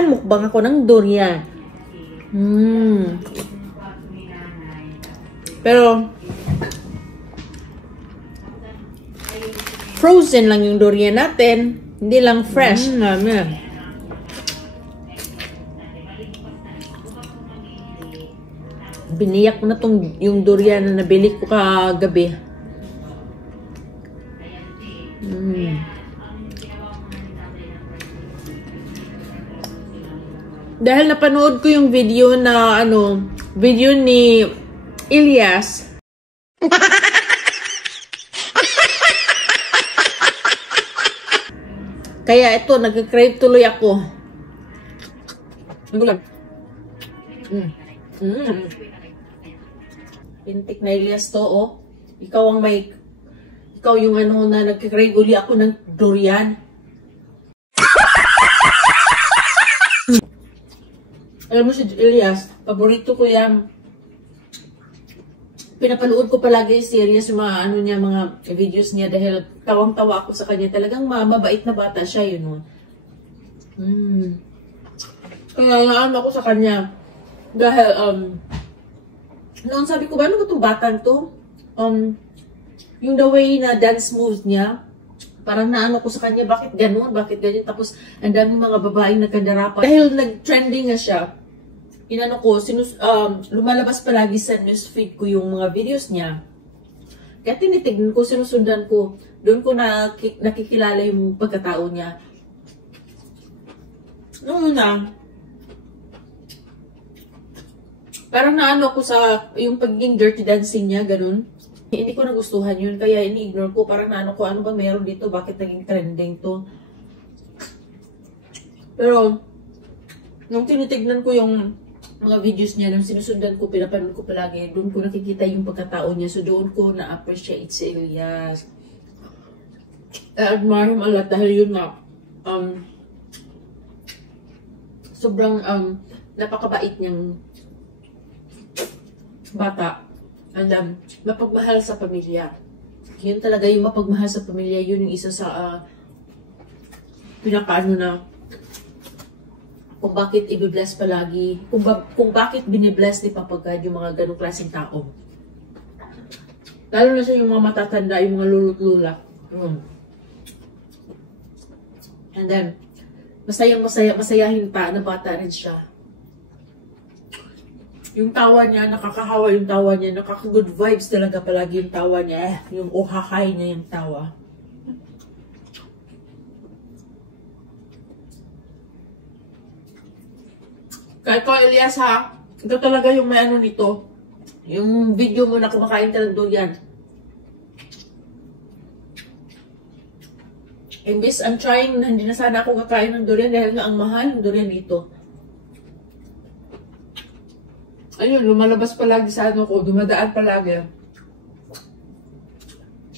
Mukbang ako ng durian. Pero frozen lang yung durian natin, hindi lang fresh. Biniyak ko na yung durian na nabili ko kagabi. Dahil napanood ko yung video na video ni Elias. Kaya ito, nag-crave tuloy ako. Pintik na Elias to, oh. Ikaw yung na nag-crave uli ako ng durian. Alam mo si Elias, paborito ko yan. Pinapanood ko palagi yung series, yung mga mga videos niya dahil tawang-tawa ako sa kanya. Talagang mabait na bata siya, yun. Kaya ako sa kanya. Dahil, noon sabi ko, ba ano itong batang to? Yung the way na dance moves niya, parang ko sa kanya, bakit ganun, bakit ganyan? Tapos, ang daming mga babaeng nagkandarapan. Dahil nag-trending na siya, lumalabas palagi sa newsfeed ko yung mga videos niya. Kaya tinitignan ko, sinusundan ko. Doon ko nakikilala yung pagkatao niya. Noong una, parang ako sa yung pagiging dirty dancing niya, ganun. Hindi ko nagustuhan yun, kaya ini-ignore ko. Parang ko, ano ba meron dito? Bakit naging trending to? Pero, nung tinitignan ko yung mga videos niya, nung sinusundan ko, pinapanood ko palagi, doon ko nakikita yung pagkatao niya. So, doon ko na-appreciate si Elias. I admire him a lot dahil yun nga, sobrang napakabait niyang bata. And mapagmahal sa pamilya. Yun talaga yung mapagmahal sa pamilya, yun yung isa sa pinakaano na kung bakit i-bless palagi, kung bakit binibless ni Papa God yung mga ganong klaseng tao. Lalo na sa yung mga matatanda, yung mga lulot-lula. And then, masayahin pa na bata rin siya. Yung tawa niya, nakakahawa yung tawa niya, nakaka-good vibes talaga palagi yung tawa niya. Yung ohahay niya yung tawa. Kaya ko, Elias ha, ito talaga yung may nito. Yung video mo na kumakain ka ng durian. Imbis I'm trying, hindi na sana ako kakain ng durian dahil nga ang mahal ng durian dito. Ayun, lumalabas palagi sa ko, dumadaan palagi.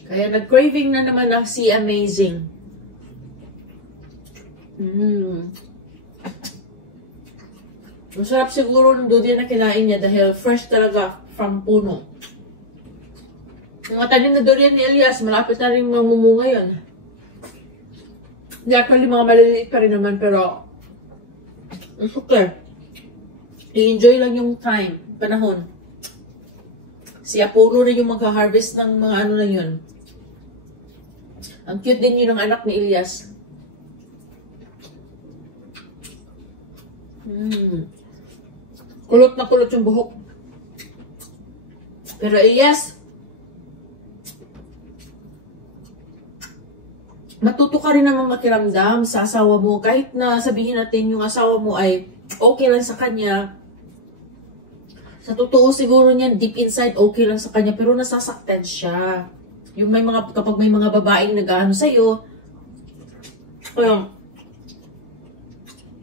Kaya nag-craving na naman ang si Amazing. Masarap siguro ng durian na kinain niya dahil fresh talaga from puno. Yung mga tanim na durian ni Elias, malapit na rin mamumunga yun. Hindi actually mga maliliit pa rin naman pero it's okay. I-enjoy lang yung time, panahon. Si Apollo rin yung magha-harvest ng mga na yun. Ang cute din yun ng anak ni Elias. Kulot na kulot yung buhok. Pero Elias, matuto ka rin naman makiramdam sa asawa mo. Kahit na sabihin natin yung asawa mo ay okay lang sa kanya. Sa totoo siguro niyan, deep inside, okay lang sa kanya. Pero nasasaktan siya. Yung kapag may mga babaeng nag-aano sa'yo. Kaya,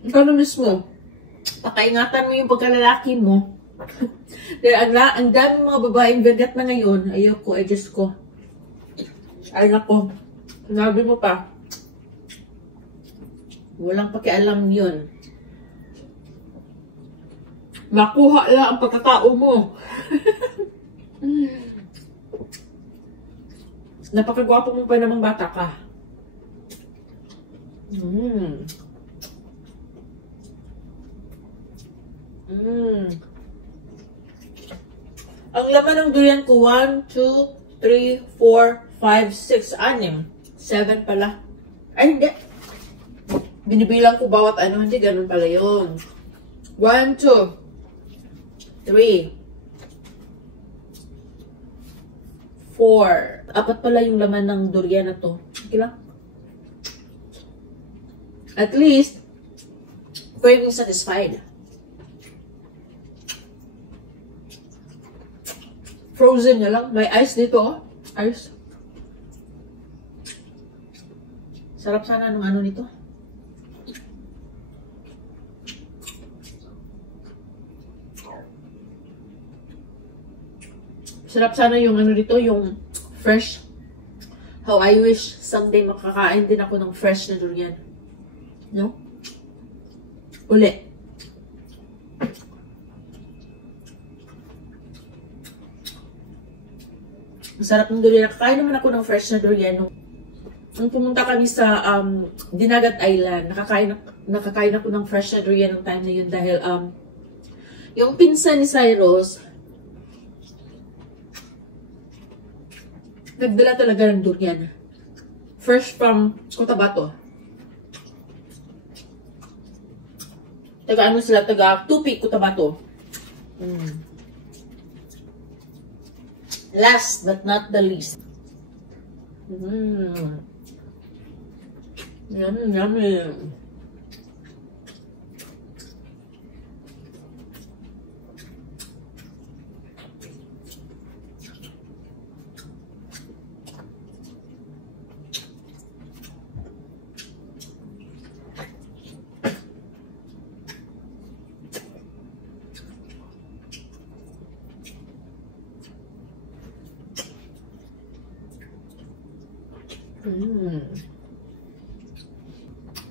ikaw na mismo, pakaingatan mo yung pagkalalaki mo. Dahil ang daming mga babaeng gagat na ngayon, ayoko, ay Diyos ko. Ay nako, sinabi mo pa. Walang pakialam yun. Makuha lang ang pagkatao mo. Napakagwapo mo pa namang bata ka. Ang laman ng durian ko, 1, 2, 3, 4, 5, 6, 6. 7 pala. Ay, hindi. Binibilang ko bawat ano, hindi ganun pala yun. 1, 2, 3, 4. 4 pala yung laman ng durian na to. Okay lang. At least, craving satisfied. Frozen na lang. May ice dito, oh. Ice. Sarap sana nung ano nito. Sarap sana yung ano dito, yung fresh. How I wish someday makakain din ako ng fresh na durian. No? Uli. Masarap ng durian. Nakakain naman ako ng fresh na durian. Nung pumunta kami sa Dinagat Island, nakakain ako ng fresh na durian ng time na yun dahil yung pinsan ni Cyrus, nagdala talaga ng durian. Fresh from Cotabato. Taga ano sila? Taga Tupi, Cotabato. Last but not the least. Yummy, yummy.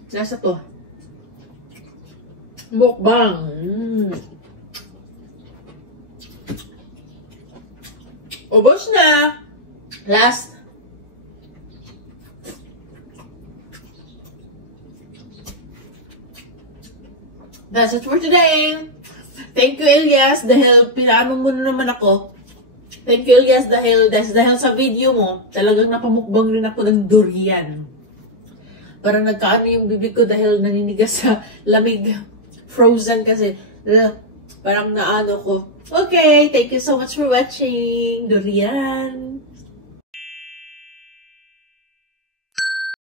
Nasa to. Mukbang. Ubos na. Last. That's it for today. Thank you, Elias, dahil pinaano mo na naman ako. Thank you, Elias, dahil sa video mo, talagang napamukbang rin ako ng durian. Parang nagkaano yung bibig ko dahil naninigas sa lamig. Frozen kasi. Parang naano ko. Okay, thank you so much for watching. Durian.